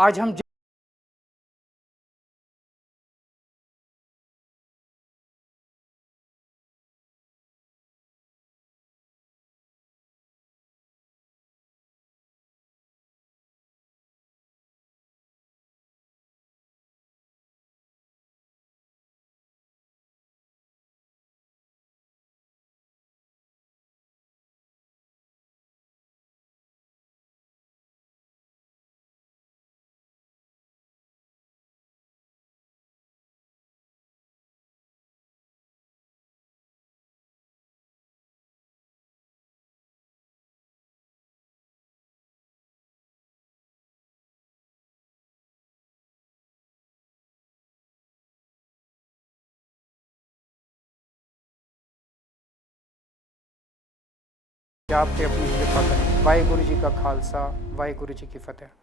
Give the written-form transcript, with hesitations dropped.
आज हम आपके अपनी कृपा करें। वाहिगुरु जी का खालसा, वाहिगुरु जी की फतेह।